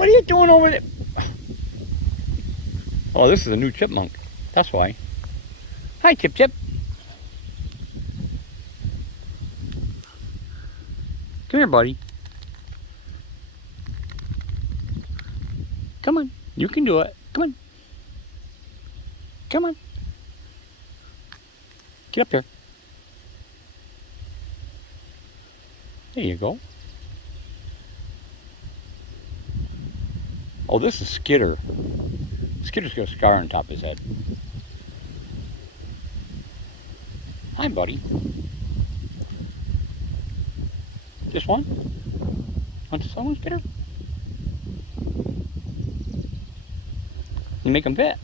What are you doing over there? Oh, this is a new chipmunk. That's why. Hi, Chip Chip. Come here, buddy. Come on. You can do it. Come on. Come on. Get up here. There you go. Oh, this is Skitter. Skitter's got a scar on top of his head. Hi, buddy. Just one? Want to sell one, Skitter? You make him fit.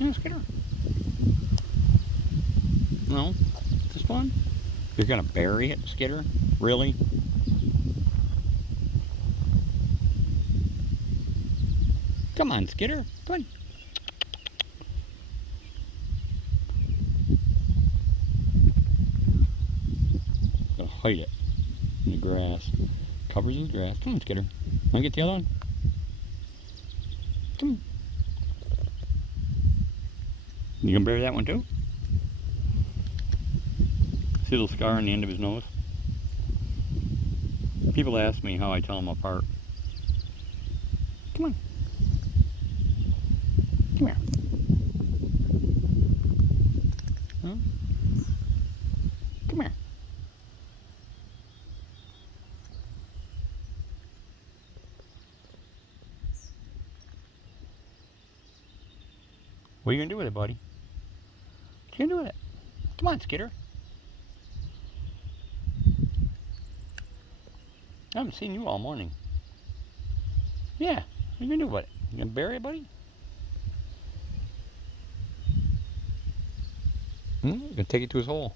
Yeah, Skitter. No? Just one? You're gonna bury it, Skitter? Really? Come on, Skitter. Come on. Gonna hide it in the grass. Covers his grass. Come on, Skitter. Wanna get the other one? Come on. You gonna bury that one too? See the little scar on the end of his nose? People ask me how I tell them apart. Come on. Come here. Huh? Come here. What are you gonna do with it, buddy? What are you gonna do with it? Come on, Skitter. I haven't seen you all morning. Yeah, what are you gonna do with it? You gonna bury it, buddy? You're gonna take it to his hole.